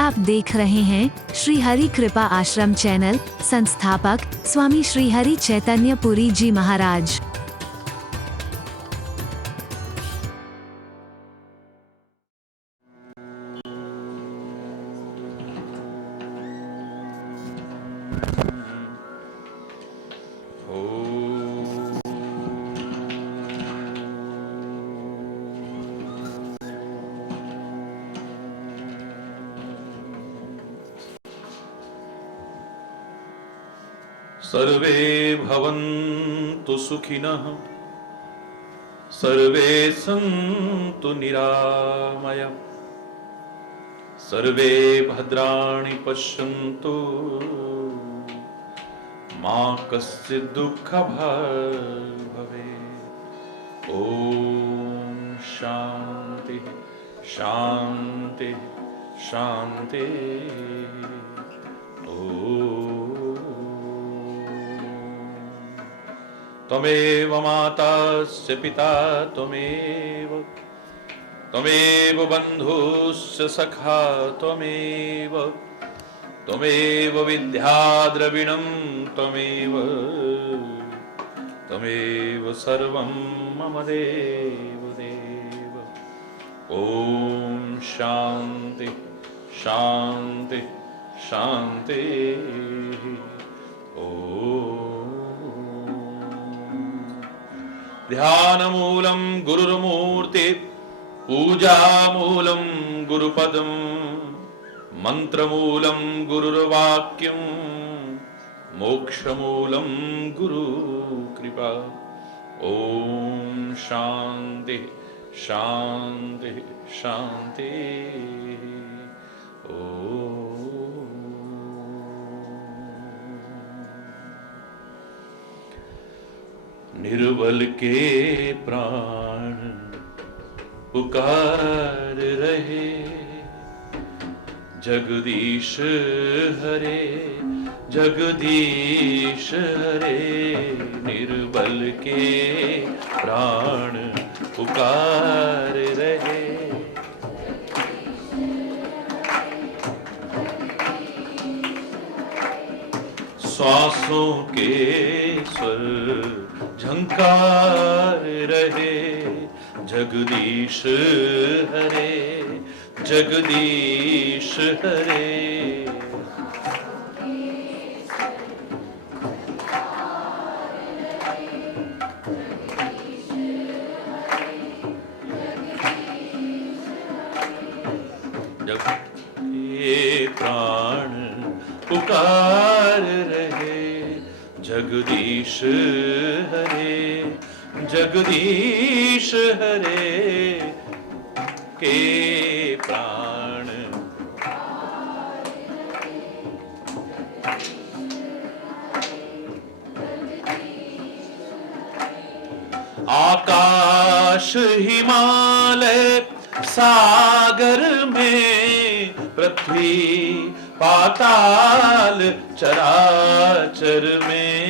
आप देख रहे हैं श्री हरि कृपा आश्रम चैनल। संस्थापक स्वामी श्री हरि चैतन्य पुरी जी महाराज। सर्वे भवन्तु सुखिनः, सर्वे सन्तु निरामयम्, सर्वे भद्राणि पश्यन्तु, मा कश्चित् दुःखभाग् भवेत्। ॐ शान्ति शान्ति शान्ति। त्वमेव माताश्च पिता त्वमेव, त्वमेव बन्धुश्च सखा त्वमेव, त्वमेव विद्या द्रविणं त्वमेव, त्वमेव सर्वं मम देव देव। ॐ शान्ति शान्ति शान्ति। ध्यानमूलं गुरुर्मूर्ति, पूजामूलं गुरुपदं, मंत्रमूलं गुरुर्वाक्यं, मोक्षमूलं गुरुकृपा। ॐ शान्ति शान्ति शान्ति। निर्बल के प्राण पुकार रहे, जगदीश हरे जगदीश हरे। निर्बल के प्राण पुकार रहे, श्वासों के स्वर झंकार रहे, जगदीश हरे जगदीश हरे। जब ये प्राण पुकार रहे, जगदीश हरे जगदीश हरे। के प्राण आकाश हिमालय सागर में, पृथ्वी पाताल चराचर में,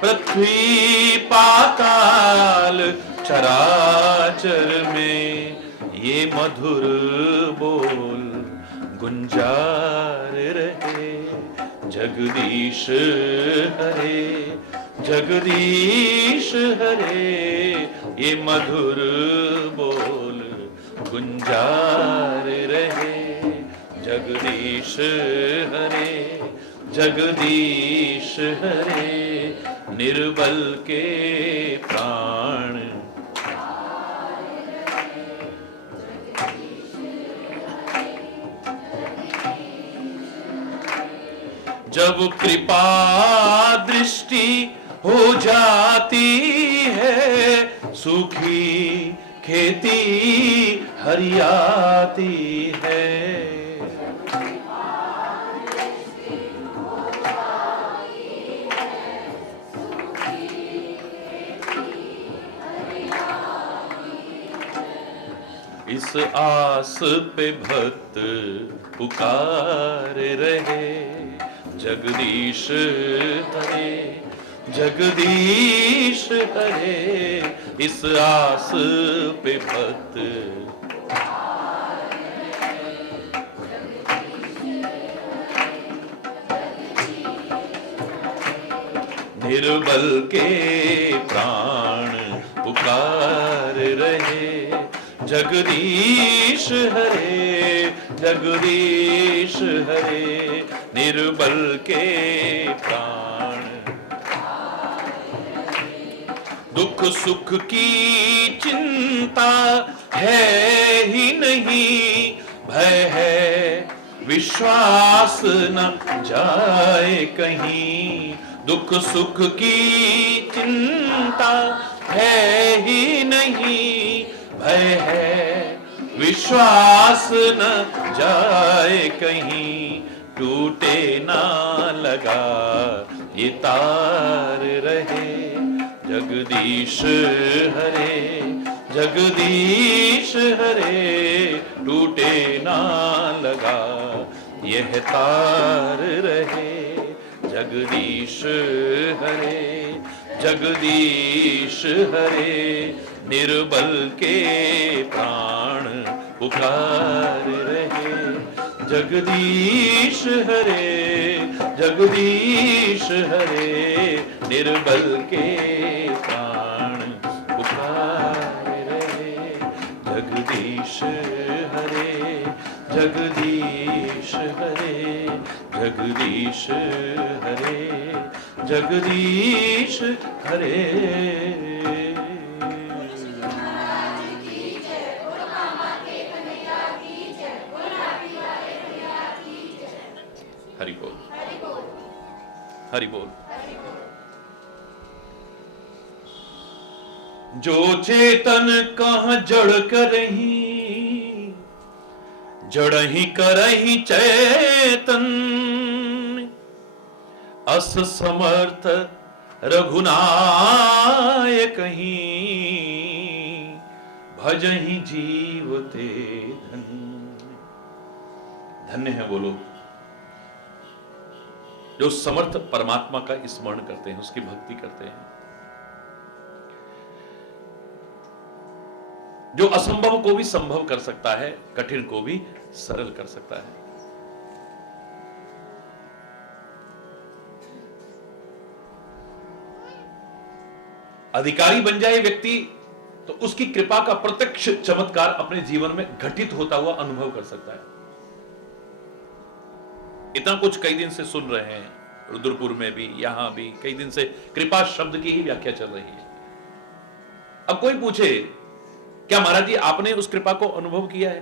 पृथ्वी पाताल चराचर में, ये मधुर बोल गुंजार रहे, जगदीश हरे जगदीश हरे। ये मधुर बोल गुंजार रहे, जगदीश हरे जगदीश हरे। निर्बल के प्राण जब कृपा दृष्टि हो जाती है, सूखी खेती हरियाती है। इस आस पे भक्त पुकार रहे, जगदीश हरे जगदीश हरे। इस आस पे भक्त निर्बल के प्राण पुकार रहे, जगदीश हरे जगदीश हरे, निर्बल के प्राण। दुख सुख की चिंता है ही नहीं, भय है विश्वास न जाए कहीं। दुख सुख की चिंता है ही नहीं, भय है विश्वास न जाए कहीं। टूटे ना लगा ये तार रहे, जगदीश हरे जगदीश हरे, टूटे ना लगा यह तार रहे, जगदीश हरे जगदीश हरे, निर्बल के प्राण पुकार रहे, जगदीश हरे जगदीश हरे, निर्बल के प्राण पुकार रहे, जगदीश हरे जगदीश हरे जगदीश हरे जगदीश हरे। हरि बोल हरि बोल। जो चेतन कहाँ जड़ करही, जड़ ही करही चेतन, अस समर्थ रघुनाय कहीं, भजहि जीवते धन। धन्य है वो लोग जो समर्थ परमात्मा का स्मरण करते हैं, उसकी भक्ति करते हैं, जो असंभव को भी संभव कर सकता है, कठिन को भी सरल कर सकता है। अधिकारी बन जाए व्यक्ति तो उसकी कृपा का प्रत्यक्ष चमत्कार अपने जीवन में घटित होता हुआ अनुभव कर सकता है। इतना कुछ कई दिन से सुन रहे हैं, रुद्रपुर में भी, यहां भी कई दिन से कृपा शब्द की ही व्याख्या चल रही है। अब कोई पूछे क्या महाराज जी आपने उस कृपा को अनुभव किया है?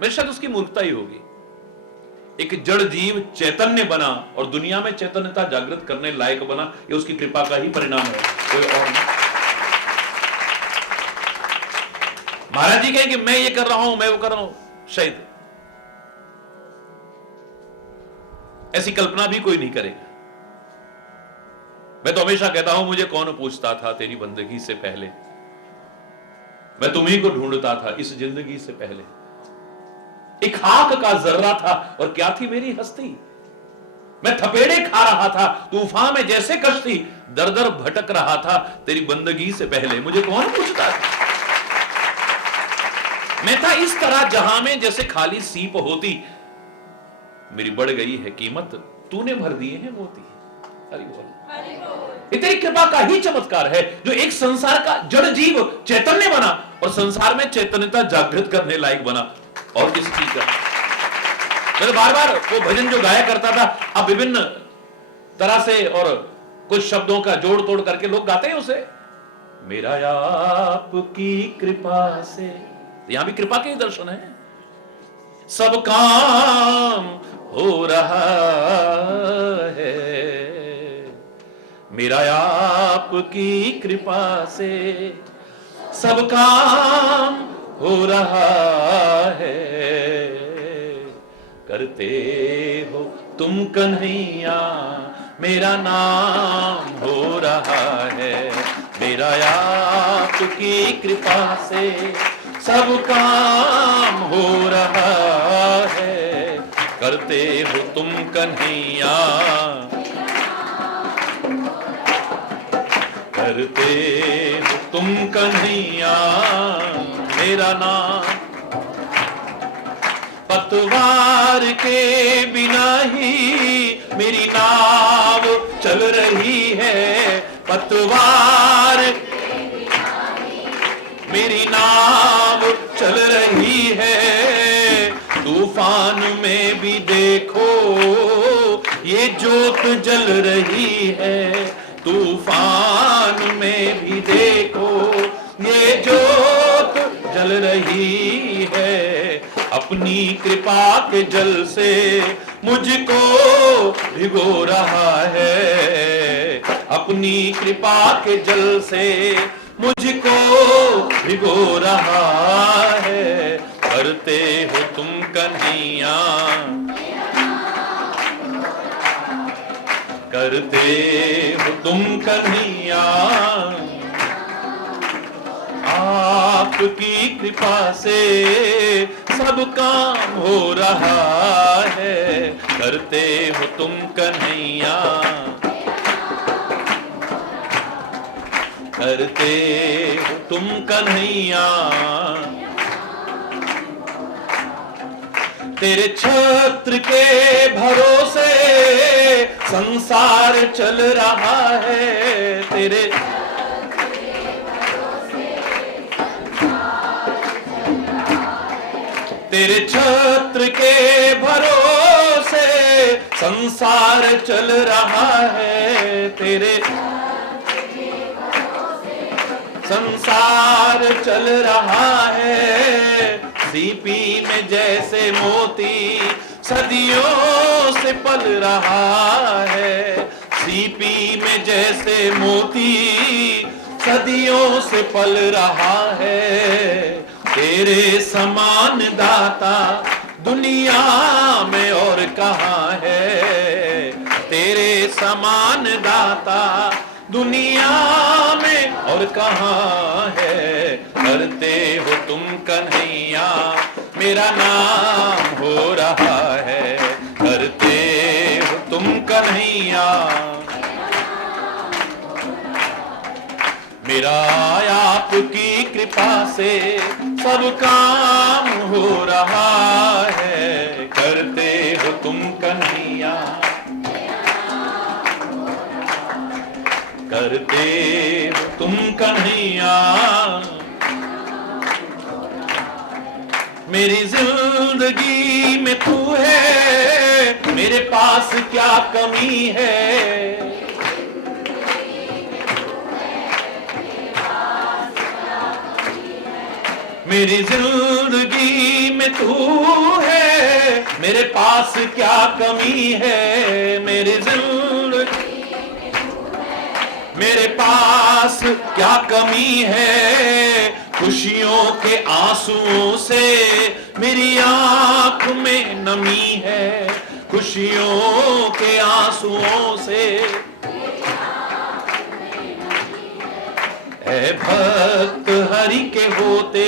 मेरे शायद उसकी मूर्खता ही होगी। एक जड़ जीव चैतन्य बना और दुनिया में चैतन्यता जागृत करने लायक बना, ये उसकी कृपा का ही परिणाम है, कोई और नहीं। महाराज जी कहें कि मैं ये कर रहा हूं, मैं वो कर रहा हूं, शायद ऐसी कल्पना भी कोई नहीं करेगा। मैं तो हमेशा कहता हूं, मुझे कौन पूछता था तेरी बंदगी से पहले, मैं तुम्ही को ढूंढता था इस जिंदगी से पहले। एक खाक का जर्रा था और क्या थी मेरी हस्ती, मैं थपेड़े खा रहा था तूफान में जैसे कश्ती, दर दर भटक रहा था तेरी बंदगी से पहले, मुझे कौन पूछता था। मैं था इस तरह जहां में जैसे खाली सीप होती, मेरी बढ़ गई है कीमत, तूने भर दिए हैं मोती। हरि बोल। तेरी कृपा का ही चमत्कार है जो एक संसार का जड़ जीव चैतन्य बना और संसार में चैतन्यता जागृत करने लायक बना। और किसी चीज का मैं तो बार बार वो भजन जो गाया करता था, अब विभिन्न तरह से और कुछ शब्दों का जोड़ तोड़ करके लोग गाते हैं उसे, मेरा आपकी कृपा से, यहां भी कृपा के ही दर्शन है। सब काम हो रहा है, मेरा आपकी कृपा से सब काम हो रहा है, करते हो तुम कन्हैया मेरा नाम हो रहा है, मेरा आपकी कृपा से सब काम हो रहा है, करते हो तुम कन्हैया करते हो तुम कन्हैया मेरा नाम। पतवार के बिना ही मेरी नाव चल रही है, पतवार मेरी नाव चल रही है। तूफान में भी देखो ये ज्योत जल रही है, तूफान में भी देखो ये ज्योत जल रही है। अपनी कृपा के जल से मुझको भिगो रहा है, अपनी कृपा के जल से मुझको भिगो रहा है। करते हो तुम कन्हैया, करते हो तुम कन्हैया, आपकी कृपा से सब काम हो रहा है। करते हो तुम कन्हैया, करते हो तुम कन्हैया। तेरे छत्र के भरोसे संसार चल रहा है, तेरे तेरे छत्र के भरोसे संसार चल रहा है, तेरे संसार चल रहा है। सीपी में जैसे मोती सदियों से पल रहा है, सीपी में जैसे मोती सदियों से पल रहा है। तेरे समान दाता दुनिया में और कहाँ है, तेरे समान दाता दुनिया में और कहाँ है। करते हो तुम कन्हैया मेरा नाम हो रहा है, करते हो तुम कन्हैया मेरा आपकी कृपा से सब काम हो रहा है। करते हो तुम कन्हैया, करते हो तुम कन्हैया। मेरी जिंदगी में तू है, मेरे पास क्या कमी है। मेरी जिंदगी में तू है, मेरे पास क्या कमी है। मेरी जिंदगी मेरे पास क्या कमी है। खुशियों के आंसुओं से मेरी आंख में नमी है, खुशियों के आंसुओं से है। भक्त हरि के होते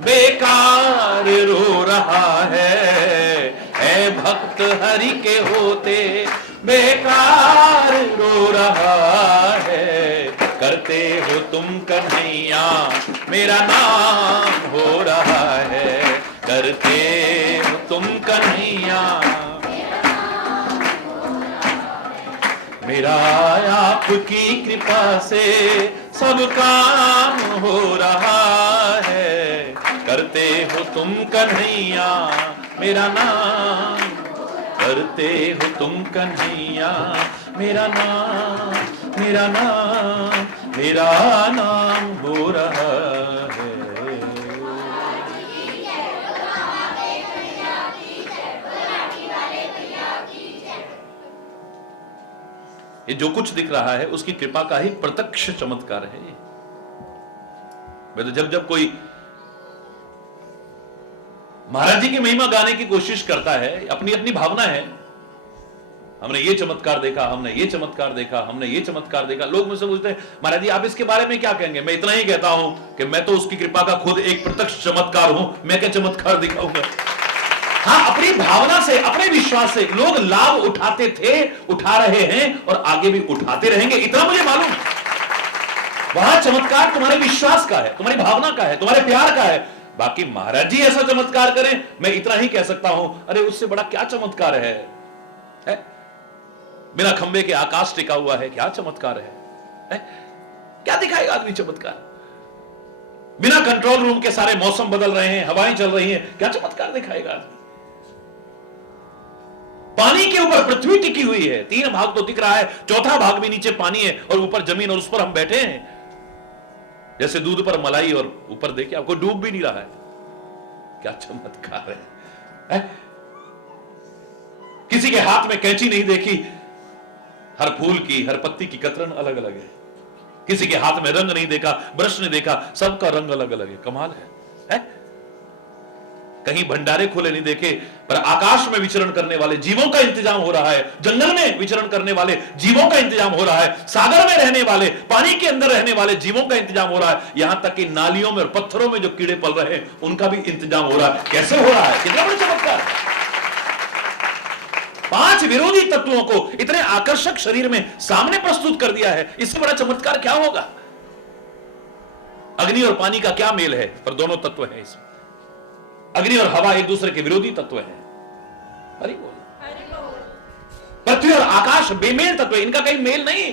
बेकार रो रहा है, भक्त हरि के होते बेकार रो रहा है। करते हो तुम कन्हैया मेरा नाम हो रहा है, करते हो तुम कन्हैया मेरा आपकी कृपा से सब काम हो रहा है। करते हो तुम कन्हैया मेरा नाम, करते हो तुम कन्हैया मेरा नाम, मेरा नाम, मेरा नाम हो रहा है। ये जो कुछ दिख रहा है उसकी कृपा का ही प्रत्यक्ष चमत्कार है। मैं तो जब जब कोई महाराज जी की महिमा गाने की कोशिश करता है, अपनी अपनी भावना है, हमने ये चमत्कार देखा, हमने ये चमत्कार देखा, हमने ये चमत्कार देखा। लोग मुझसे पूछते हैं महाराज जी आप इसके बारे में क्या कहेंगे। मैं इतना ही कहता हूं कि मैं तो उसकी कृपा का खुद एक प्रत्यक्ष चमत्कार हूं, मैं क्या चमत्कार दिखाऊंगा। हाँ, अपनी भावना से, अपने विश्वास से लोग लाभ उठाते थे, उठा रहे हैं और आगे भी उठाते रहेंगे, इतना मुझे मालूम। वहां चमत्कार तुम्हारे विश्वास का है, तुम्हारी भावना का है, तुम्हारे प्यार का है। बाकी महाराज जी ऐसा चमत्कार करें, मैं इतना ही कह सकता हूं, अरे उससे बड़ा क्या चमत्कार है? बिना खंबे के आकाश टिका हुआ है, क्या चमत्कार है? क्या दिखाएगा आदमी चमत्कार? बिना कंट्रोल रूम के सारे मौसम बदल रहे हैं, हवाएं चल रही हैं, क्या चमत्कार दिखाएगा आदमी? पानी के ऊपर पृथ्वी टिकी हुई है, 3 भाग तो दिख रहा है, चौथा भाग भी नीचे पानी है और ऊपर जमीन, और उस पर हम बैठे हैं जैसे दूध पर मलाई, और ऊपर देखिए आपको डूब भी नहीं रहा है। क्या चमत्कार है? किसी के हाथ में कैंची नहीं देखी, हर फूल की, हर पत्ती की कतरन अलग अलग है। किसी के हाथ में रंग नहीं देखा, ब्रश नहीं देखा, सबका रंग अलग अलग है। कमाल है? कहीं भंडारे खुले नहीं देखे, पर आकाश में विचरण करने वाले जीवों का इंतजाम हो रहा है, जंगल में विचरण करने वाले जीवों का इंतजाम हो रहा है, सागर में रहने वाले, पानी के अंदर रहने वाले जीवों का इंतजाम हो रहा है, यहां तक कि नालियों में और पत्थरों में जो कीड़े पल रहे हैं उनका भी इंतजाम हो रहा है। कैसे हो रहा है? कितना बड़ा चमत्कार है! 5 विरोधी तत्वों को इतने आकर्षक शरीर में सामने प्रस्तुत कर दिया है, इससे बड़ा चमत्कार क्या होगा? अग्नि और पानी का क्या मेल है? पर दोनों तत्व हैं इसमें। अग्नि और हवा एक दूसरे के विरोधी तत्व हैं। हरि बोल। पृथ्वी और आकाश बेमेल तत्व, इनका कहीं मेल नहीं,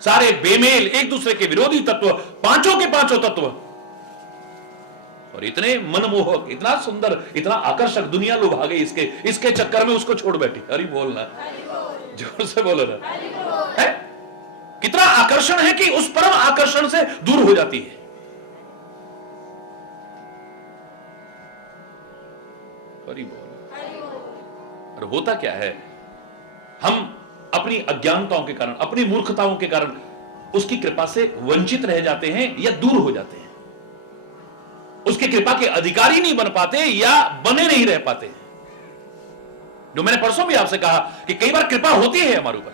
सारे बेमेल, एक दूसरे के विरोधी तत्व, पांचों के पांचों तत्व, और इतने मनमोहक, इतना सुंदर, इतना आकर्षक, दुनिया लुभा गई इसके चक्कर में उसको छोड़ बैठी। हरि बोलना, जोर से बोलो ना। है कितना आकर्षण है कि उस परम आकर्षण से दूर हो जाती है। हरि बोल। और होता क्या है, हम अपनी अज्ञानताओं के कारण, अपनी मूर्खताओं के कारण उसकी कृपा से वंचित रह जाते हैं या दूर हो जाते हैं, उसकी कृपा के अधिकारी नहीं बन पाते या बने नहीं रह पाते। जो मैंने परसों भी आपसे कहा कि कई बार कृपा होती है हमारे ऊपर,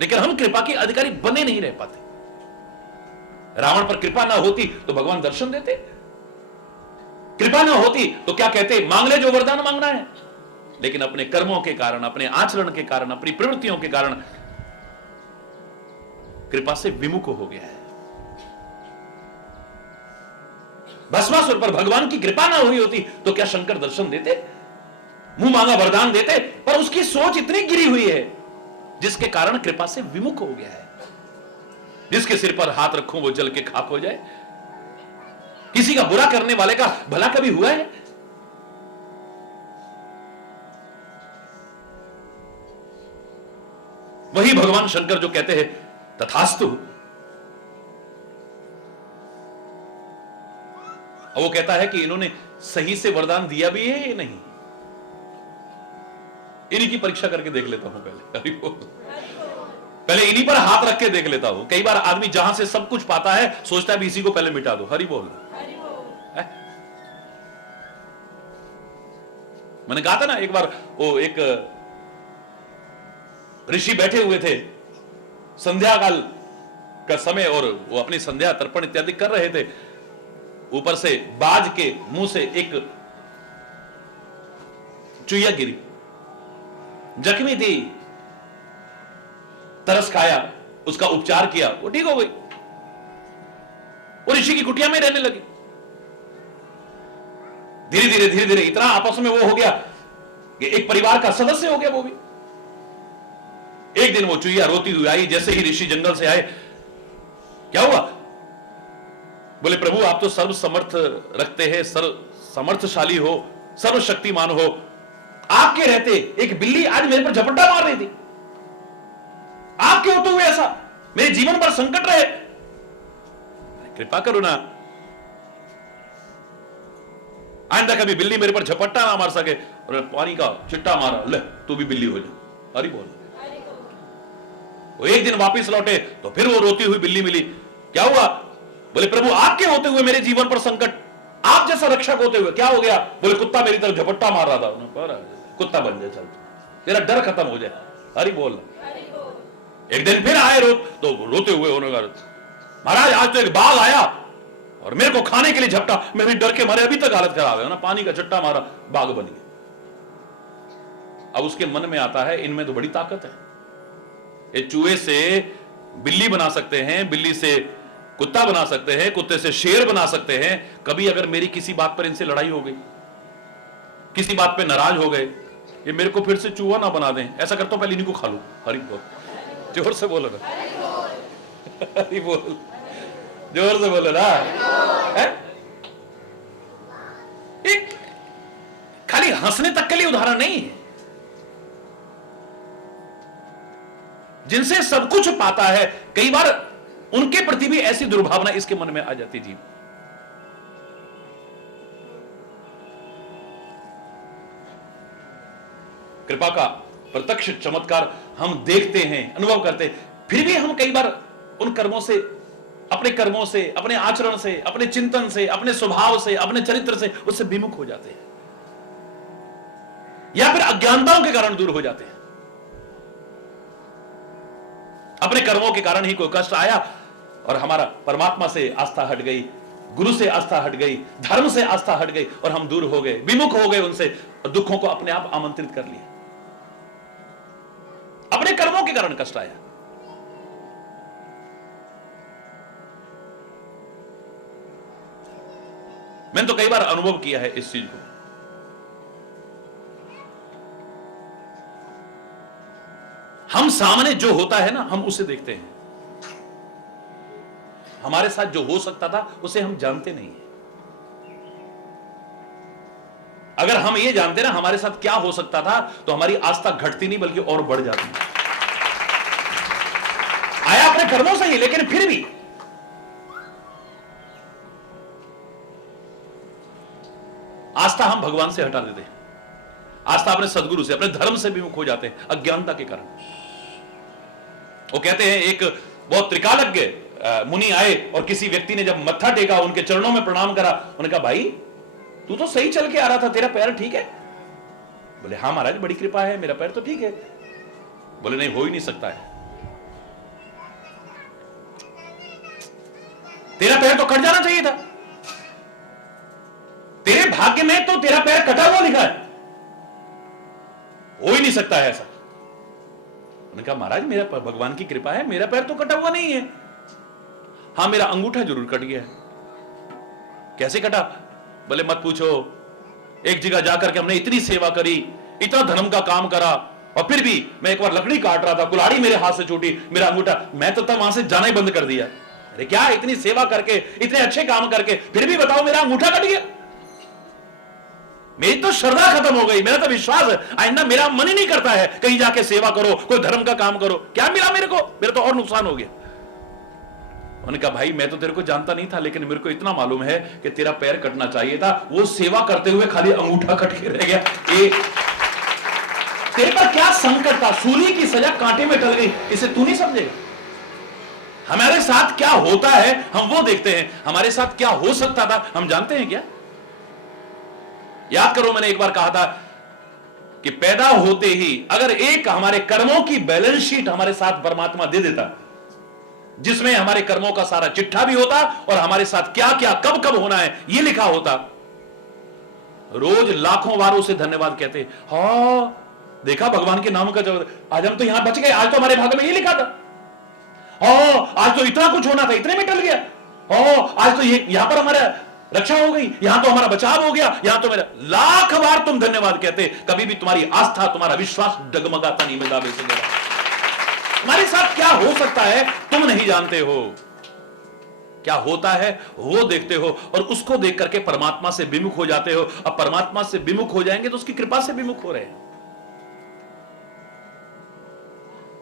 लेकिन हम कृपा के अधिकारी बने नहीं रह पाते। रावण पर कृपा ना होती तो भगवान दर्शन देते, कृपा ना होती तो क्या कहते, मांग ले जो वरदान मांगना है। लेकिन अपने कर्मों के कारण, अपने आचरण के कारण, अपनी प्रवृत्तियों के कारण कृपा से विमुख हो गया है। भस्मासुर पर भगवान की कृपा ना हुई होती तो क्या शंकर दर्शन देते, मुंह मांगा वरदान देते? पर उसकी सोच इतनी गिरी हुई है जिसके कारण कृपा से विमुख हो गया है। जिसके सिर पर हाथ रखूं वो जल के खाक हो जाए। किसी का बुरा करने वाले का भला कभी हुआ है? वही भगवान शंकर जो कहते हैं तथास्तु, वो कहता है कि इन्होंने सही से वरदान दिया भी है या नहीं, इन्हीं की परीक्षा करके देख लेता हूं पहले इन्हीं पर हाथ रख के देख लेता हूं। कई बार आदमी जहां से सब कुछ पाता है सोचता है भी इसी को पहले मिटा दो। हरि बोल। मैंने कहा था ना एक बार, वो एक ऋषि बैठे हुए थे, संध्या काल का समय, और वो अपनी संध्या तर्पण इत्यादि कर रहे थे। ऊपर से बाज के मुंह से एक चुईया गिरी, जख्मी थी, तरस खाया, उसका उपचार किया, वो ठीक हो गई। वो ऋषि की कुटिया में रहने लगी। धीरे धीरे इतना आपस में वो हो गया कि एक परिवार का सदस्य हो गया वो भी। एक दिन वो चुईया रोती हुई आई, जैसे ही ऋषि जंगल से आए, क्या हुआ? बोले प्रभु आप तो सर्व समर्थ रखते हैं, सर्व समर्थशाली हो, सर्वशक्तिमान हो, आपके रहते एक बिल्ली आज मेरे पर झपट्टा मार रही थी, आपके होते हुए ऐसा मेरे जीवन पर संकट रहे, कृपा करो ना, आइंदा कभी बिल्ली मेरे पर झपट्टा ना मार सके। और पानी का चिट्टा मारा, ले तू भी बिल्ली हो जा। हरि बोल। वो एक दिन वापिस लौटे तो फिर वो रोती हुई बिल्ली मिली। क्या हुआ? बोले प्रभु आपके होते हुए मेरे जीवन पर संकट, आप जैसा रक्षक होते हुए क्या हो गया? बोले कुत्ता मेरी तरफ झपट्टा मार रहा था। कुत्ता बन जाए, चल तेरा डर खत्म हो जाए। हरि बोल। एक दिन फिर आए तो रोते हुए उन्होंने कहा महाराज आज तो एक बाघ आया और मेरे को खाने के लिए झपटा, मैं भी डर के मारे अभी तक हालत खराब है ना, पानी का चट्टा मारा, बाघ बन गया। अब उसके मन में आता है इनमें तो बड़ी ताकत है, ये चूहे से बिल्ली बना सकते हैं, बिल्ली से कुत्ता बना सकते हैं, कुत्ते से शेर बना सकते हैं। कभी अगर मेरी किसी बात पर इनसे लड़ाई हो गई, किसी बात पे नाराज हो गए, ये मेरे को फिर से चूहा ना बना दें, ऐसा करता हूं पहले इन्हीं को खा लूं। हरि बोल, जोर से बोलो ना, हरि बोल, जोर से बोलो ना। एक खाली हंसने तक के लिए उदाहरण नहीं है। जिनसे सब कुछ पाता है, कई बार उनके प्रति भी ऐसी दुर्भावना इसके मन में आ जाती जी। कृपा का प्रत्यक्ष चमत्कार हम देखते हैं, अनुभव करते हैं, फिर भी हम कई बार उन कर्मों से, अपने कर्मों से, अपने आचरण से, अपने चिंतन से, अपने स्वभाव से, अपने चरित्र से उससे विमुख हो जाते हैं, या फिर अज्ञानताओं के कारण दूर हो जाते हैं। अपने कर्मों के कारण ही कोई कष्ट आया और हमारा परमात्मा से आस्था हट गई, गुरु से आस्था हट गई, धर्म से आस्था हट गई और हम दूर हो गए, विमुख हो गए उनसे और दुखों को अपने आप आमंत्रित कर लिया। अपने कर्मों के कारण कष्ट आया। मैंने तो कई बार अनुभव किया है इस चीज को। हम सामने जो होता है ना, हम उसे देखते हैं। हमारे साथ जो हो सकता था उसे हम जानते नहीं है। अगर हम ये जानते ना हमारे साथ क्या हो सकता था, तो हमारी आस्था घटती नहीं बल्कि और बढ़ जाती। आया अपने कर्मों से ही, लेकिन फिर भी आस्था हम भगवान से हटा देते हैं, आस्था अपने सदगुरु से, अपने धर्म से विमुख हो जाते हैं अज्ञानता के कारण। वो कहते हैं एक बहुत त्रिकालज्ञ मुनि आए और किसी व्यक्ति ने जब मत्था टेका, उनके चरणों में प्रणाम करा, उन्होंने कहा भाई तू तो सही चल के आ रहा था, तेरा पैर ठीक है? बोले हाँ महाराज बड़ी कृपा है, मेरा पैर तो ठीक है। बोले नहीं, हो ही नहीं सकता है, तेरा पैर तो कट जाना चाहिए था, तेरे भाग्य में तो तेरा पैर कटा हुआ लिखा है, हो ही नहीं सकता है ऐसा। उन्होंने कहा महाराज मेरा भगवान की कृपा है, मेरा पैर तो कटा हुआ नहीं है। हाँ मेरा अंगूठा जरूर कट गया है। कैसे कटा? बोले मत पूछो, एक जगह जाकर के हमने इतनी सेवा करी, इतना धर्म का काम करा, और फिर भी मैं एक बार लकड़ी काट रहा था, कुल्हाड़ी मेरे हाथ से छूटी, मेरा अंगूठा, मैं तो तब वहां से जाना ही बंद कर दिया। अरे क्या इतनी सेवा करके, इतने अच्छे काम करके, फिर भी बताओ मेरा अंगूठा कट गया? मेरी तो श्रद्धा खत्म हो गई, मेरा तो विश्वास है आइंदा मेरा मन ही नहीं करता है कहीं जाके सेवा करो, कोई धर्म का काम करो। क्या मिला मेरे को? मेरा तो और नुकसान हो गया। उन्होंने कहा भाई मैं तो तेरे को जानता नहीं था, लेकिन मेरे को इतना मालूम है कि तेरा पैर कटना चाहिए था, वो सेवा करते हुए खाली अंगूठा कट के रह गया। तेरे पर क्या संकट था? सूली की सजा कांटे में टल गई, इसे तू नहीं समझेगा। हमारे साथ क्या होता है हम वो देखते हैं, हमारे साथ क्या हो सकता था हम जानते हैं क्या? याद करो मैंने एक बार कहा था कि पैदा होते ही अगर एक हमारे कर्मों की बैलेंस शीट हमारे साथ परमात्मा दे देता, जिसमें हमारे कर्मों का सारा चिट्ठा भी होता और हमारे साथ क्या क्या कब कब होना है यह लिखा होता, रोज लाखों बार उसे धन्यवाद कहते, हाँ देखा भगवान के नाम का जब आज हम तो यहां बच गए, आज तो हमारे भाग्य में ये लिखा था, हाँ आज तो इतना कुछ होना था, इतने में टल गया, हाँ आज तो ये यहां पर हमारा रक्षा हो गई, यहां तो हमारा बचाव हो गया, यहां तो मेरा। लाख बार तुम धन्यवाद कहते, कभी भी तुम्हारी आस्था, तुम्हारा विश्वास डगमगाता नहीं। मैं दावे से कह रहा हूं, तुम्हारे साथ क्या हो सकता है तुम नहीं जानते हो, क्या होता है वो देखते हो और उसको देख करके परमात्मा से विमुख हो जाते हो। अब परमात्मा से विमुख हो जाएंगे तो उसकी कृपा से विमुख हो रहे हैं,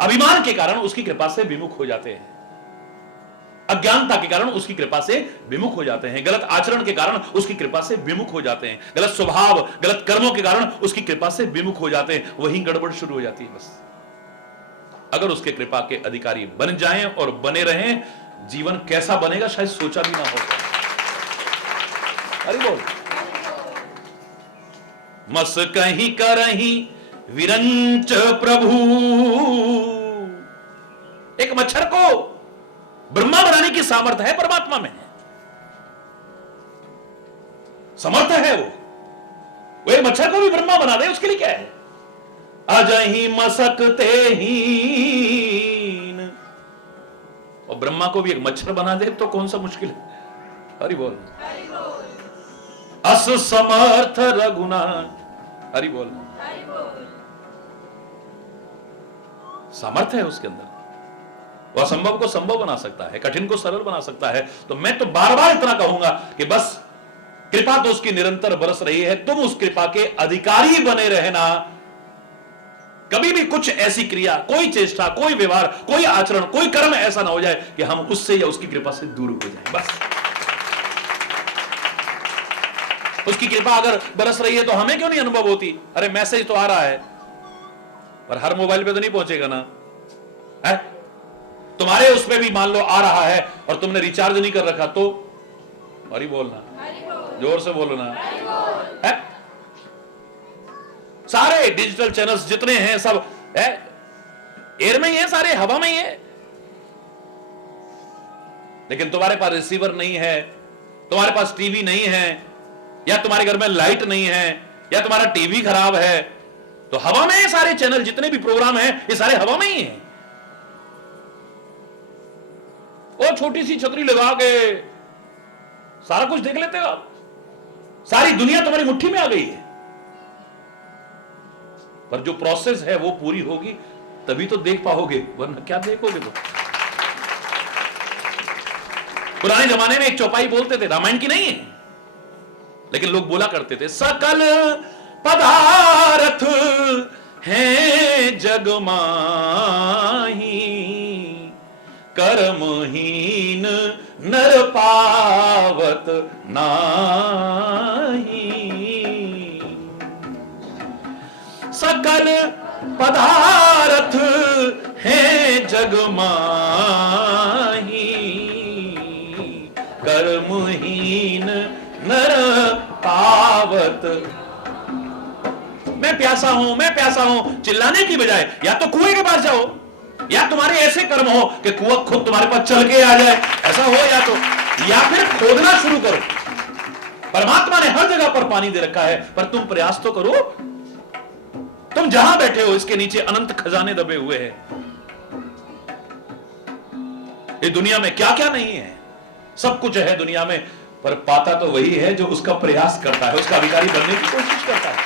अभिमान के कारण उसकी कृपा से विमुख हो जाते हैं, अज्ञानता के कारण उसकी कृपा से विमुख हो जाते हैं, गलत आचरण के कारण उसकी कृपा से विमुख हो जाते हैं, गलत स्वभाव गलत कर्मों के कारण उसकी कृपा से विमुख हो जाते हैं। वहीं गड़बड़ शुरू हो जाती है। बस अगर उसके कृपा के अधिकारी बन जाएं और बने रहें, जीवन कैसा बनेगा शायद सोचा भी ना होता। अरे बोल, मस कहीं करही विरंच प्रभु, एक मच्छर को ब्रह्मा बनाने की सामर्थ्य है परमात्मा में, समर्थ है वो एक मच्छर को भी ब्रह्मा बना दे, उसके लिए क्या है? अजहि मसकते हीन ब्रह्मा को भी एक मच्छर बना दे तो कौन सा मुश्किल है। हरि बोल। अस समर्थ रघुनाथ। हरि बोल। सामर्थ्य है उसके अंदर, वो असंभव को संभव बना सकता है, कठिन को सरल बना सकता है। तो मैं तो बार बार इतना कहूंगा कि बस कृपा तो उसकी निरंतर बरस रही है, तुम उस कृपा के अधिकारी बने रहना। कभी भी कुछ ऐसी क्रिया, कोई चेष्टा, कोई व्यवहार, कोई आचरण, कोई कर्म ऐसा ना हो जाए कि हम उससे या उसकी कृपा से दूर हो जाए। बस उसकी कृपा अगर बरस रही है तो हमें क्यों नहीं अनुभव होती? अरे मैसेज तो आ रहा है पर हर मोबाइल पे तो नहीं पहुंचेगा ना है? तुम्हारे उस पे भी मान लो आ रहा है और तुमने रिचार्ज नहीं कर रखा तो हरि बोलना, जोर से बोलो ना है? सारे डिजिटल चैनल्स जितने हैं सब है एयर में ही है, सारे हवा में ही है, लेकिन तुम्हारे पास रिसीवर नहीं है, तुम्हारे पास टीवी नहीं है, या तुम्हारे घर में लाइट नहीं है, या तुम्हारा टीवी खराब है, तो हवा में है सारे चैनल, जितने भी प्रोग्राम हैं ये सारे हवा में ही हैं। और छोटी सी छतरी लगा के सारा कुछ देख लेते हो आप, सारी दुनिया तुम्हारी मुट्ठी में आ गई है। पर जो प्रोसेस है वो पूरी होगी तभी तो देख पाओगे, वरना क्या देखोगे? तो पुराने जमाने में एक चौपाई बोलते थे, रामायण की नहीं है लेकिन लोग बोला करते थे, सकल पदार्थ हैं जग माही, कर्महीन नर पावत नाही। सकल पदार्थ हैं जग माही, कर्महीन नर पावत। मैं प्यासा हूं, मैं प्यासा हूं चिल्लाने की बजाय या तो कुएं के पास जाओ, या तुम्हारे ऐसे कर्म हो कि कुआं खुद तुम्हारे पास चल के आ जाए, ऐसा हो, या फिर खोदना शुरू करो। परमात्मा ने हर जगह पर पानी दे रखा है, पर तुम प्रयास तो करो। तुम जहां बैठे हो इसके नीचे अनंत खजाने दबे हुए हैं। ये दुनिया में क्या क्या नहीं है, सब कुछ है दुनिया में, पर पाता तो वही है जो उसका प्रयास करता है, उसका अधिकारी बनने की कोशिश करता है।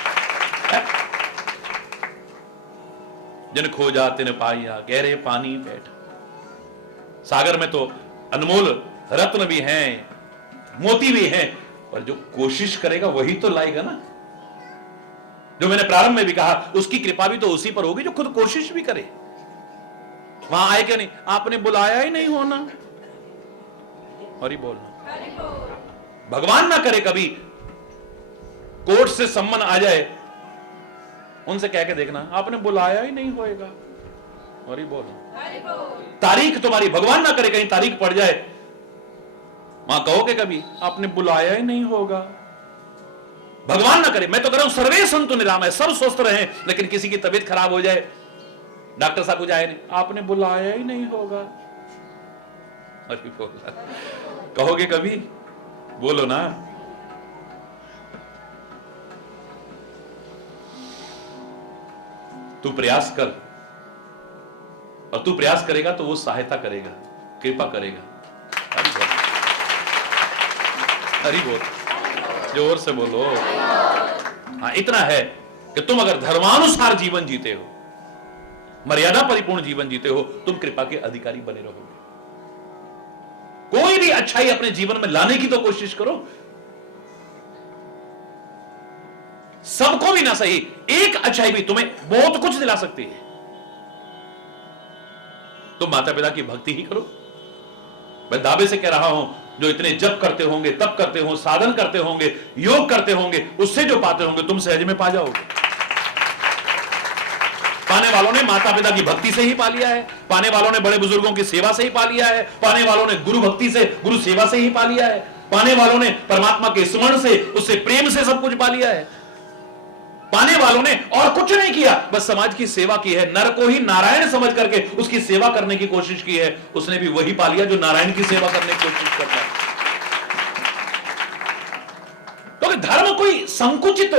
जिन खोजा तिन पाया, गहरे पानी बैठ। सागर में तो अनमोल रत्न भी हैं, मोती भी हैं, पर जो कोशिश करेगा वही तो लाएगा ना। जो मैंने प्रारंभ में भी कहा, उसकी कृपा भी तो उसी पर होगी जो खुद कोशिश भी करे। वहां आए क्यों नहीं? आपने बुलाया ही नहीं होना। हरि बोलना। भगवान ना करे कभी कोर्ट से सम्मन आ जाए, उनसे कह के देखना आपने बुलाया ही नहीं होएगा। हरि बोल। तारीख तुम्हारी, भगवान ना करे कहीं तारीख पड़ जाए, वहां कहोगे कभी आपने बुलाया ही नहीं होगा। भगवान ना करे, मैं तो कह रहा हूं सर्वे संतु निरामय, सब स्वस्थ रहे, लेकिन किसी की तबीयत खराब हो जाए, डॉक्टर साहब कुछ आए नहीं, आपने बुलाया ही नहीं होगा। हरि बोल। कहोगे कभी? बोलो ना। तू प्रयास कर, और तू प्रयास करेगा तो वो सहायता करेगा, कृपा करेगा। हरि बोल, हरि बोल, जोर से बोलो। हाँ, इतना है कि तुम अगर धर्मानुसार जीवन जीते हो, मर्यादा परिपूर्ण जीवन जीते हो, तुम कृपा के अधिकारी बने रहोगे। कोई भी अच्छाई अपने जीवन में लाने की तो कोशिश करो, सबको भी ना सही, एक अच्छाई भी तुम्हें बहुत कुछ दिला सकती है। तुम माता पिता की भक्ति ही करो। मैं दावे से कह रहा हूं, जो इतने जप करते होंगे, तप करते होंगे, साधन करते होंगे, योग करते होंगे, उससे जो पाते होंगे तुम सहज में पा जाओगे। पाने वालों ने माता पिता की भक्ति से ही पा लिया है, पाने वालों ने बड़े बुजुर्गों की सेवा से ही पा लिया है, पाने वालों ने गुरु भक्ति से, गुरु सेवा से ही पा लिया है, पाने वालों ने परमात्मा के स्मरण से, उससे प्रेम से सब कुछ पा लिया है। पाने वालों ने और कुछ नहीं किया, बस समाज की सेवा की है, नर को ही नारायण समझ करके उसकी सेवा करने की कोशिश की है, उसने भी वही पा लिया जो नारायण की सेवा करने की कोशिश करता है। तो धर्म कोई संकुचित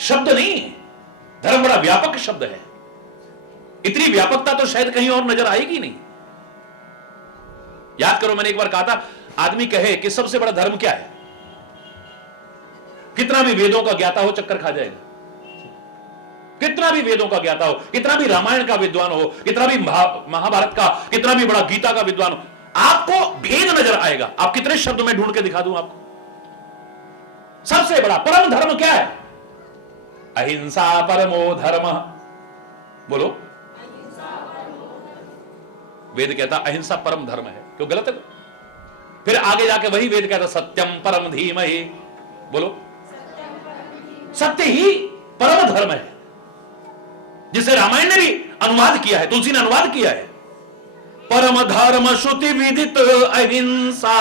शब्द नहीं है, धर्म बड़ा व्यापक शब्द है। इतनी व्यापकता तो शायद कहीं और नजर आएगी नहीं। याद करो, मैंने एक बार कहा था, आदमी कहे कि सबसे बड़ा धर्म क्या है, कितना भी वेदों का ज्ञाता हो चक्कर खा जाएगा। कितना भी वेदों का ज्ञाता हो, कितना भी रामायण का विद्वान हो, कितना भी महाभारत का, कितना भी बड़ा गीता का विद्वान हो, आपको भेद नजर आएगा। आप कितने शब्दों में ढूंढ के दिखा दूं आपको? सबसे बड़ा परम धर्म क्या है? अहिंसा परमो धर्म। बोलो, वेद कहता अहिंसा परम धर्म है, क्यों गलत है? फिर आगे जाके वही वेद कहता सत्यम परम धीमहि। बोलो, सत्य ही परम धर्म है, जिसे रामायण ने भी अनुवाद किया है, तुलसी ने अनुवाद किया है। परम धर्म श्रुति विदित अहिंसा।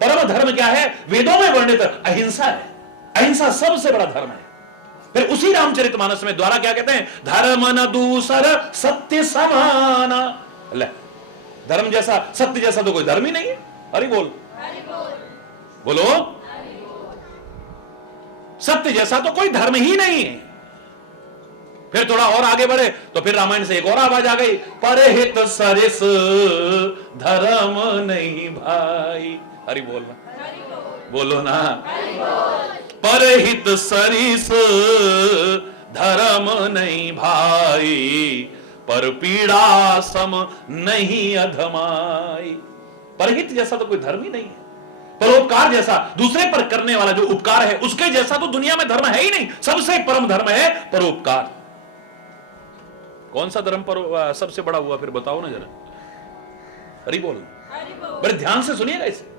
परम धर्म क्या है? वेदों में वर्णित अहिंसा है। अहिंसा सबसे बड़ा धर्म है। फिर उसी रामचरितमानस में द्वारा क्या कहते हैं? धर्म न दूसर सत्य समान। धर्म जैसा, सत्य जैसा तो कोई धर्म ही नहीं है। अरे बोल, बोलो, सत्य जैसा तो कोई धर्म ही नहीं है। फिर थोड़ा और आगे बढ़े तो फिर रामायण से एक और आवाज आ गई, परहित सरिस धर्म नहीं भाई। अरे बोलना, बोलो ना, परहित सरिस धर्म नहीं भाई, पर पीड़ा सम नहीं अधमाई। परहित जैसा तो कोई धर्म ही नहीं है। परोपकार जैसा, दूसरे पर करने वाला जो उपकार है, उसके जैसा तो दुनिया में धर्म है ही नहीं। सबसे परम धर्म है परोपकार। कौन सा धर्म पर सबसे बड़ा हुआ? फिर बताओ ना जरा। अरे बोल, बड़े ध्यान से सुनिएगा इसे।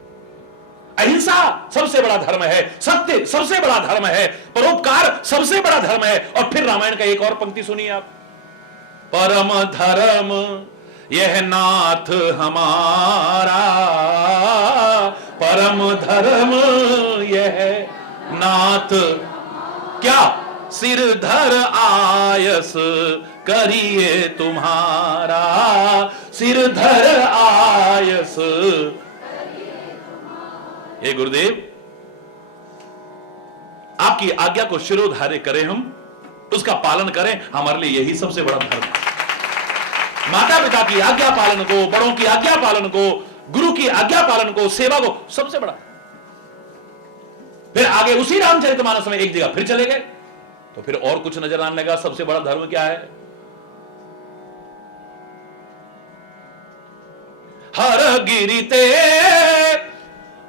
अहिंसा सबसे बड़ा धर्म है, सत्य सबसे बड़ा धर्म है, परोपकार सबसे बड़ा धर्म है। और फिर रामायण का एक और पंक्ति सुनिए आप, परम धर्म यह नाथ हमारा, परम धर्म यह नाथ क्या सिरधर आयस करिए तुम्हारा, सिरधर आयस। हे गुरुदेव, आपकी आज्ञा को शिरोधार्य करें, हम उसका पालन करें, हमारे लिए यही सबसे बड़ा धर्म है। माता पिता की आज्ञा पालन को, बड़ों की आज्ञा पालन को, गुरु की आज्ञा पालन को, सेवा को, सबसे बड़ा। फिर आगे उसी रामचरितमानस में एक जगह फिर चले गए तो फिर और कुछ नजर आने लगा। सबसे बड़ा धर्म क्या है? हर गिरिते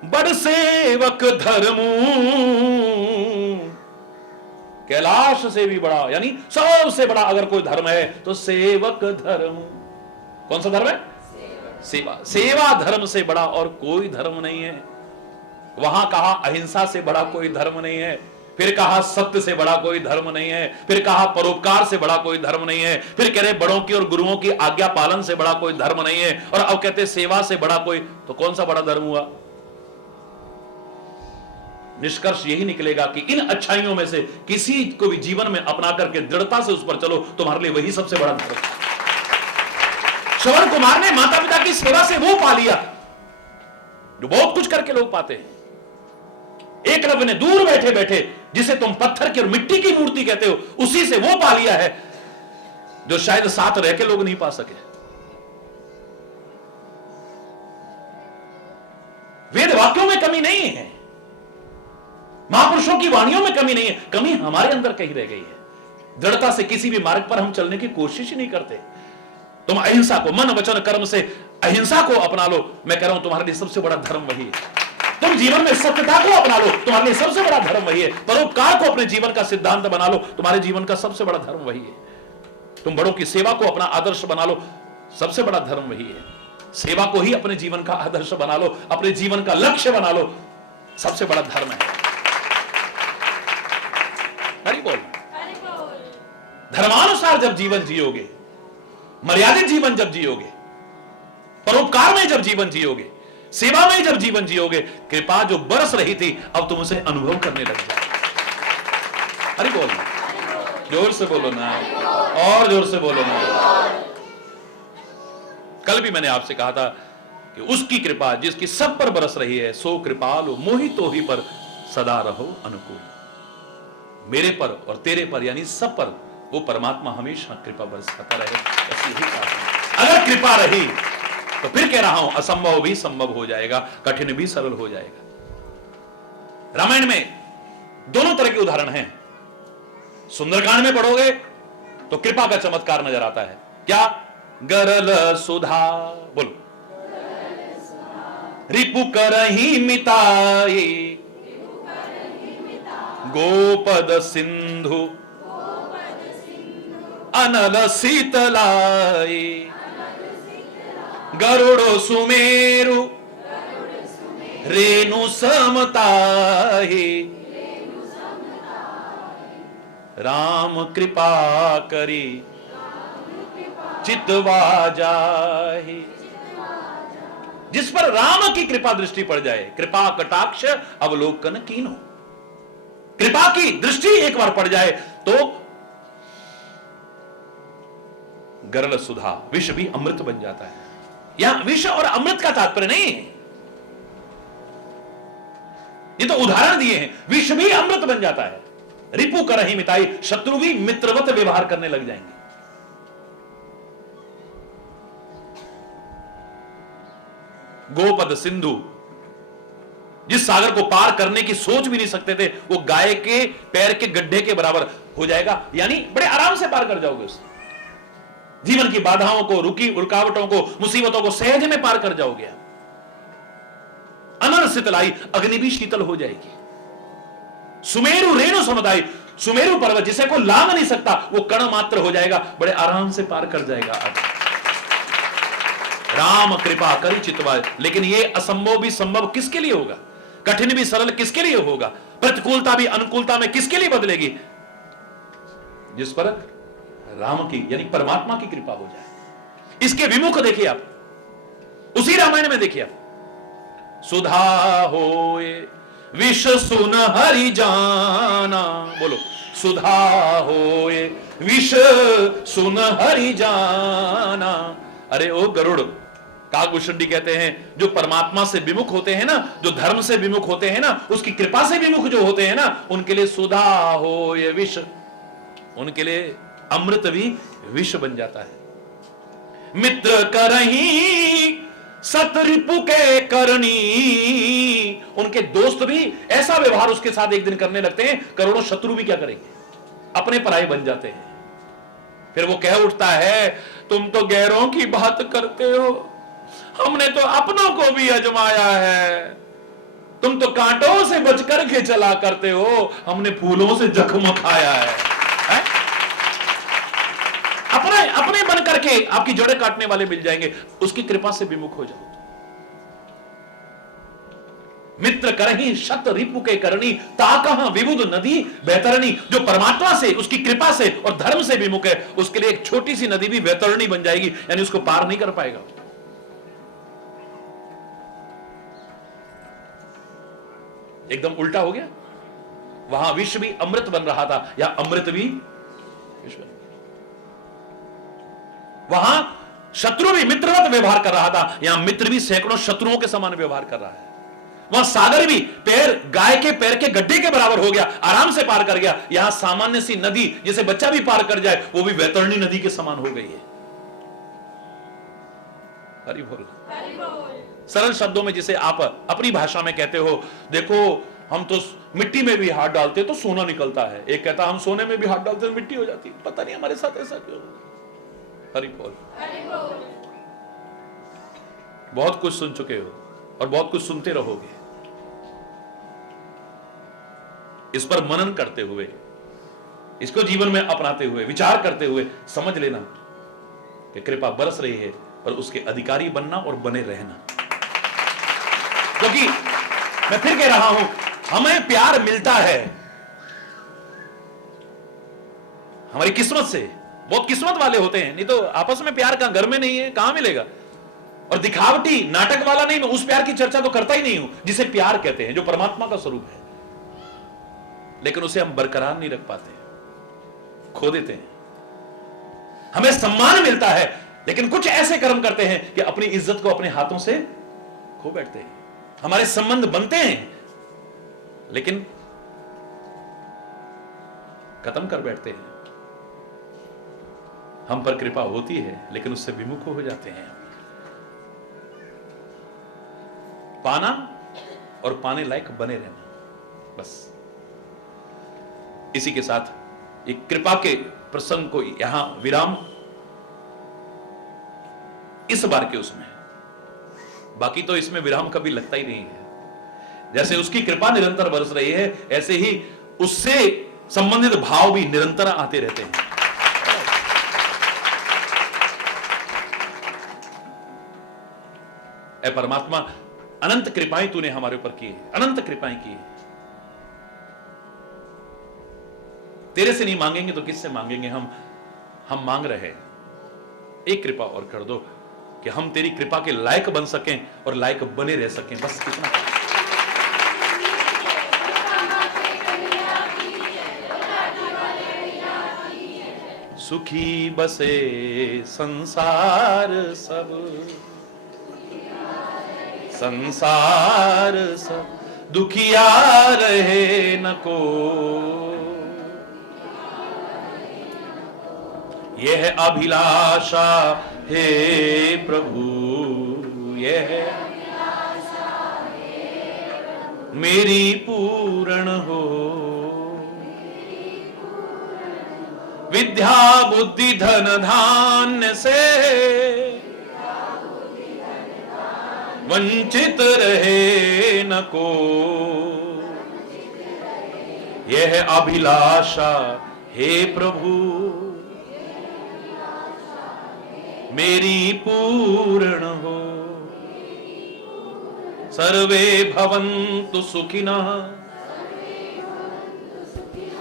बड़ सेवक धर्मू, कैलाश से भी बड़ा, यानी सबसे बड़ा अगर कोई धर्म है तो सेवक धर्म। कौन सा धर्म है? सेवा। सेवा धर्म से बड़ा और कोई धर्म नहीं है। वहां कहा अहिंसा से बड़ा कोई धर्म नहीं है, फिर कहा सत्य से बड़ा कोई धर्म नहीं है, फिर कहा परोपकार से बड़ा कोई धर्म नहीं है, फिर कह रहे बड़ों की और गुरुओं की आज्ञा पालन से बड़ा कोई धर्म नहीं है, और अब कहते सेवा से बड़ा कोई। तो कौन सा बड़ा धर्म हुआ? निष्कर्ष यही निकलेगा कि इन अच्छाइयों में से किसी को भी जीवन में अपना करके दृढ़ता से उस पर चलो, तुम्हारे लिए वही सबसे बड़ा धर्म है। श्रवण कुमार ने माता पिता की सेवा से वो पा लिया जो बहुत कुछ करके लोग पाते हैं। एकलव्य ने दूर बैठे बैठे, जिसे तुम पत्थर की और मिट्टी की मूर्ति कहते हो, उसी से वो पा लिया है जो शायद साथ रह के लोग नहीं पा सके। वेद वाक्यों में कमी नहीं है, महापुरुषों की वाणियों में कमी नहीं है, कमी हमारे अंदर कहीं रह गई है। दृढ़ता से किसी भी मार्ग पर हम चलने की कोशिश ही नहीं करते। तुम अहिंसा को मन वचन कर्म से अहिंसा को अपना लो, मैं कह रहा हूं तुम्हारे लिए सबसे बड़ा धर्म वही है। तुम जीवन में सत्यता को अपना लो, तुम्हारे लिए सबसे बड़ा धर्म वही है। परोपकार को अपने जीवन का सिद्धांत बना लो, तुम्हारे जीवन का सबसे बड़ा धर्म वही है। तुम बड़ों की सेवा को अपना आदर्श बना लो, सबसे बड़ा धर्म वही है। सेवा को ही अपने जीवन का आदर्श बना लो, अपने जीवन का लक्ष्य बना लो, सबसे बड़ा धर्म है। हरि बोल। धर्मानुसार जब जीवन जियोगे, मर्यादित जीवन जब जियोगे, परोपकार में जब जीवन जियोगे, सेवा में जब जीवन जियोगे, कृपा जो बरस रही थी अब तुम उसे अनुभव करने लग जाओ। अरे बोलो, जोर से बोलो ना, और जोर से बोलो ना। कल भी मैंने आपसे कहा था कि उसकी कृपा जिसकी सब पर बरस रही है, सो कृपालु मोहितो ही पर सदा रहो अनुकूल। मेरे पर और तेरे पर यानी सब पर वो परमात्मा हमेशा कृपा बरसाता रहे। ऐसी ही बात है। अगर कृपा रही तो फिर कह रहा हूं, असंभव भी संभव हो जाएगा, कठिन भी सरल हो जाएगा। रामायण में दोनों तरह के उदाहरण हैं। सुंदरकांड में पढ़ोगे तो कृपा का चमत्कार नजर आता है। क्या? गरल सुधा, बोलो, रिपु करही मिताई, गोपद सिंधु अनल शीतलाई, गरुड़ो सुमेरु रेणु समताहि, राम कृपा करी चितवा जाहि। जिस पर राम की कृपा दृष्टि पड़ जाए, कृपा कटाक्ष अवलोकन कीनो, कृपा की दृष्टि एक बार पड़ जाए तो गरल सुधा, विष भी अमृत बन जाता है। यहां विष और अमृत का तात्पर्य नहीं है, ये तो उदाहरण दिए हैं। विष भी अमृत बन जाता है। रिपु करही मिताई, शत्रु भी मित्रवत व्यवहार करने लग जाएंगे। गोपद सिंधु, जिस सागर को पार करने की सोच भी नहीं सकते थे, वो गाय के पैर के गड्ढे के बराबर हो जाएगा, यानी बड़े आराम से पार कर जाओगे उसे। जीवन की बाधाओं को, रुकी रुकावटों को, मुसीबतों को सहज में पार कर जाओगे। अनल शीतलाई, अग्नि भी शीतल हो जाएगी। सुमेरु रेणु समताई, सुमेरु पर्वत जिसे कोई लांग नहीं सकता, वो कण मात्र हो जाएगा, बड़े आराम से पार कर जाएगा। राम कृपा करी चितवा। लेकिन ये असंभव भी संभव किसके लिए होगा? कठिन भी सरल किसके लिए होगा? प्रतिकूलता भी अनुकूलता में किसके लिए बदलेगी? जिस पर राम की यानी परमात्मा की कृपा हो जाए। इसके विमुख देखिए आप, उसी रामायण में देखिए आप, सुधा होए विष सुन हरि जाना, बोलो, सुधा होए विष सुन हरि जाना। अरे ओ गरुड़, काकभूषणी कहते हैं, जो परमात्मा से विमुख होते हैं ना, जो धर्म से विमुख होते हैं ना, उसकी कृपा से विमुख जो होते हैं ना, उनके लिए सुधा हो ये विष, उनके लिए अमृत भी विष बन जाता है। मित्र करही सतरिपु के करनी, उनके दोस्त भी ऐसा व्यवहार उसके साथ एक दिन करने लगते हैं, करोड़ों शत्रु भी क्या करेंगे, अपने पराये बन जाते हैं। फिर वो कह उठता है, तुम तो गैरों की बात करते हो, हमने तो अपनों को भी आजमाया है। तुम तो कांटों से बच करके चला करते हो, हमने फूलों से जख्म खाया है। अपने अपने बन करके आपकी जड़ें काटने वाले मिल जाएंगे, उसकी कृपा से विमुख हो जाओ। मित्र करही शत रिपु के करणी, ताकह विबुध नदी बैतरणी। जो परमात्मा से, उसकी कृपा से और धर्म से विमुख है, उसके लिए एक छोटी सी नदी भी बैतरणी बन जाएगी, यानी उसको पार नहीं कर पाएगा। एकदम उल्टा हो गया। वहां विष भी अमृत बन रहा था, या अमृत भी विष बन। वहां शत्रु भी मित्रवत व्यवहार कर रहा था, यहां मित्र भी सैकड़ों शत्रुओं के समान व्यवहार कर रहा है। वहां सागर भी पैर, गाय के पैर के गड्ढे के बराबर हो गया, आराम से पार कर गया। यहां सामान्य सी नदी जिसे बच्चा भी पार कर जाए, वो भी वैतरणी नदी के समान हो गई है। हरि बोल। सरल शब्दों में जिसे आप अपनी भाषा में कहते हो, देखो हम तो मिट्टी में भी हाथ डालते तो सोना निकलता है, एक कहता हम सोने में भी हाथ डालते तो मिट्टी हो जाती, पता नहीं हमारे साथ ऐसा क्यों। हरि बोल। बहुत कुछ सुन चुके हो और बहुत कुछ सुनते रहोगे। इस पर मनन करते हुए, इसको जीवन में अपनाते हुए, विचार करते हुए समझ लेना कि कृपा बरस रही है, और उसके अधिकारी बनना और बने रहना। क्योंकि मैं फिर कह रहा हूं, हमें प्यार मिलता है हमारी किस्मत से। बहुत किस्मत वाले होते हैं, नहीं तो आपस में प्यार कहां, घर में नहीं है, कहां मिलेगा। और दिखावटी नाटक वाला नहीं, मैं उस प्यार की चर्चा तो करता ही नहीं हूं जिसे प्यार कहते हैं, जो परमात्मा का स्वरूप है। लेकिन उसे हम बरकरार नहीं रख पाते, खो देते हैं। हमें सम्मान मिलता है, लेकिन कुछ ऐसे कर्म करते हैं कि अपनी इज्जत को अपने हाथों से खो बैठते हैं। हमारे संबंध बनते हैं, लेकिन खत्म कर बैठते हैं। हम पर कृपा होती है, लेकिन उससे विमुख हो जाते हैं। पाना और पाने लायक बने रहना, बस। इसी के साथ एक कृपा के प्रसंग को यहां विराम इस बार के उसमें, बाकी तो इसमें विराम कभी लगता ही नहीं है। जैसे उसकी कृपा निरंतर बरस रही है, ऐसे ही उससे संबंधित भाव भी निरंतर आते रहते हैं। ऐ परमात्मा, अनंत कृपाएं तूने हमारे ऊपर की है, अनंत कृपाएं की है। तेरे से नहीं मांगेंगे तो किससे मांगेंगे? हम मांग रहे हैं, एक कृपा और कर दो कि हम तेरी कृपा के लायक बन सकें और लायक बने रह सकें, बस इतना। सुखी बसे संसार सब, संसार सब, दुखिया रहे न को। यह अभिलाषा हे प्रभु, यह मेरी पूर्ण हो। विद्या बुद्धि धन धान्य से वंचित रहे न को। यह अभिलाषा हे प्रभु मेरी पूर्ण हो। सर्वे भवन्तु सुखिनः,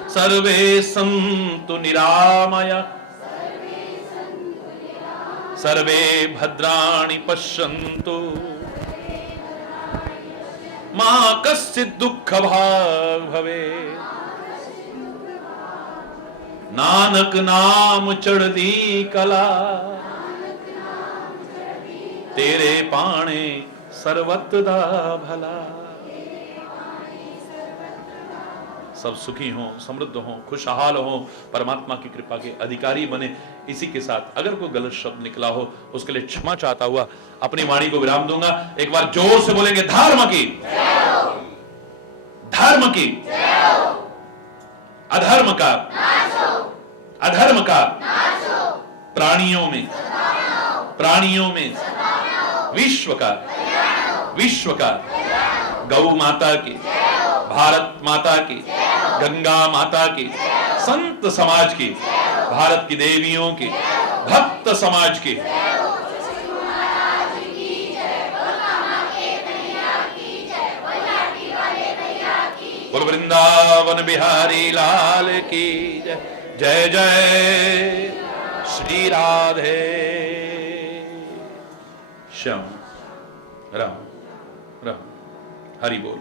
सर्वे सन्तु निरामया, सर्वे भद्राणि पश्यन्तु, मा कश्चित् दुःख भाग् भवेत्। नानक नाम चढ़दी कला, तेरे पाणे सर्वत्र दा भला। सब सुखी हों, समृद्ध हों, खुशहाल हों, परमात्मा की कृपा के अधिकारी बने। इसी के साथ अगर कोई गलत शब्द निकला हो उसके लिए क्षमा चाहता हुआ अपनी वाणी को विराम दूंगा। एक बार जोर से बोलेंगे, धर्म की, धर्म की, अधर्म का, अधर्म का, प्राणियों में, प्राणियों में, विश्व का, विश्व का, गौ माता की, भारत माता की, गंगा माता की, संत समाज की, भारत की देवियों की, भक्त समाज की, बोल वृंदावन बिहारी लाल की जय। जय जय श्री राधे श्याम राम राम। हरि बोल,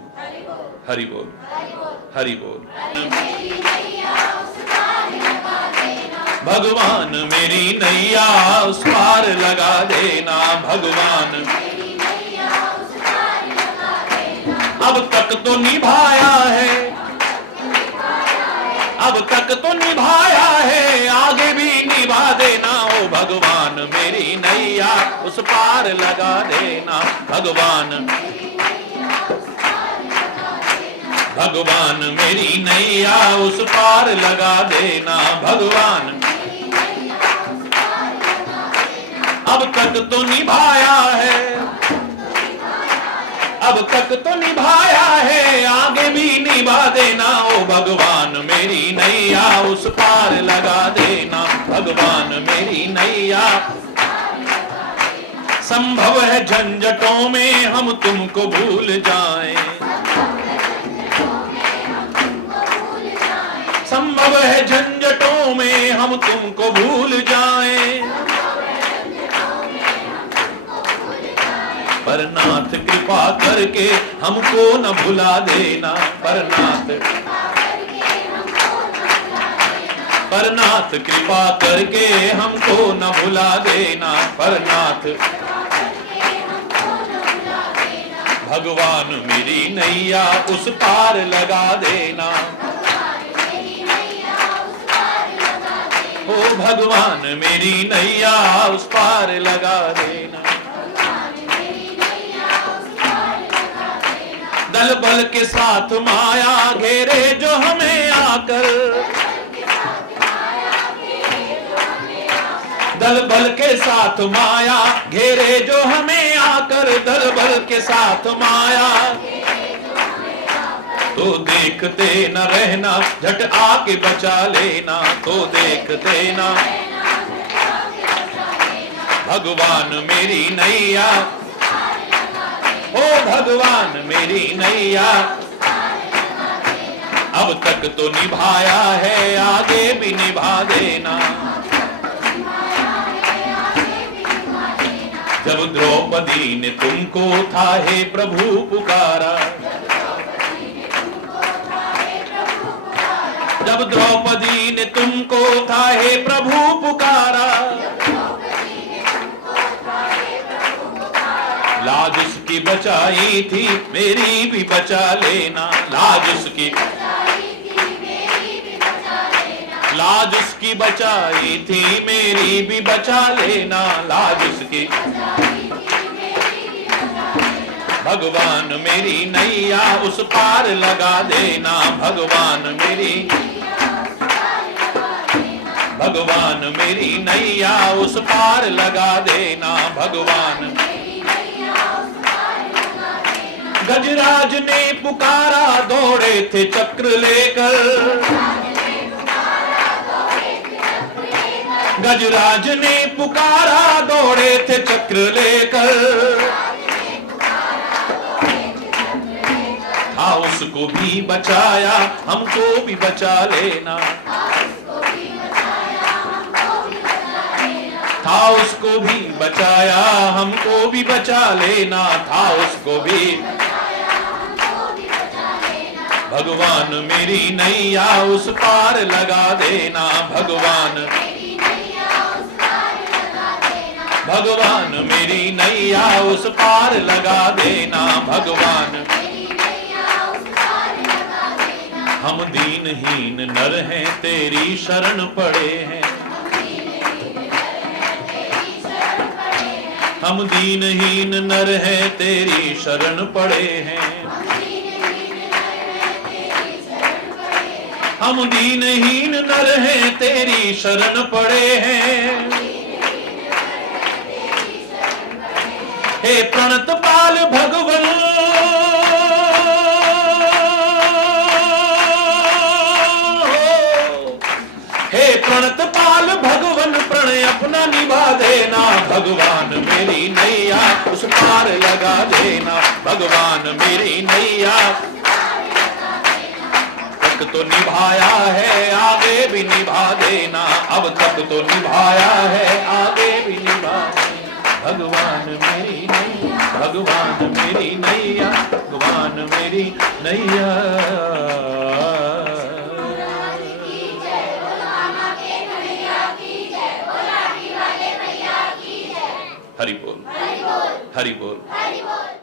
हरि बोल, हरि बोल। भगवान मेरी नैया उस पार लगा देना, भगवान अब तक तो निभाया है, अब तक तो निभाया है, आगे भी निभा देना। ओ भगवान मेरी नैया उस पार लगा देना, भगवान, भगवान मेरी नैया उस पार लगा देना, भगवान अब तक तो निभाया है, अब तक तो निभाया है, आगे भी निभा देना। ओ भगवान मेरी नैया उस पार लगा देना, भगवान मेरी नैया। संभव है झंझटों में हम तुमको भूल जाएं, संभव है झंझटों में हम तुमको भूल जाएं, पर नाथ कृपा करके हमको न भुला देना, पर नाथ कृपा करके हमको न भुला देना, पर नाथ भगवान मेरी नैया उस पार लगा देना। ओ भगवान मेरी नैया उस पार लगा देना, दल बल के साथ माया घेरे जो हमें आकर, दल बल के साथ माया घेरे जो हमें आकर, दल बल के साथ माया, तो देखते न रहना झट आके बचा लेना, तो देखते ना भगवान मेरी नैया, ओ भगवान मेरी नैया, अब तक तो निभाया है आगे भी निभा देना। जब द्रौपदी ने तुमको था हे प्रभु पुकारा, जब द्रौपदी ने तुमको था हे प्रभु पुकारा, लाज उसकी बचाई थी मेरी भी बचा लेना, लाज उसकी, लाज उसकी बचाई थी मेरी भी बचा लेना, लाज उसकी, भगवान मेरी नैया उस पार लगा देना, भगवान मेरी, भगवान मेरी नैया उस पार लगा देना, भगवान। गजराज ने पुकारा दौड़े थे चक्र लेकर, गजराज ने पुकारा दौड़े थे चक्र लेकर, था उसको भी बचाया हमको भी बचा लेना, था उसको भी बचाया हमको भी बचा लेना, था उसको भी, भगवान मेरी नैया उस पार लगा देना, भगवान, भगवान मेरी नैया उस पार लगा देना, भगवान। हम दीनहीन नर हैं तेरी शरण पड़े हैं, हम दीनहीन नर हैं तेरी शरण पड़े हैं, हम दीनहीन नर हैं तेरी शरण पड़े हैं। हे प्रणत पाल भगवन, हे प्रणत पाल भगवन प्रणय अपना निभा देना, भगवान मेरी नैया उस पार लगा देना, भगवान मेरी नैया, तक तो निभाया है आगे भी निभा देना, अब तक तो निभाया है आगे भी निभा देना, भगवान मेरी नैया, भगवान मेरी नैया, भगवान मेरी नैया। हरि बोल, हरि बोल, हरि बोल।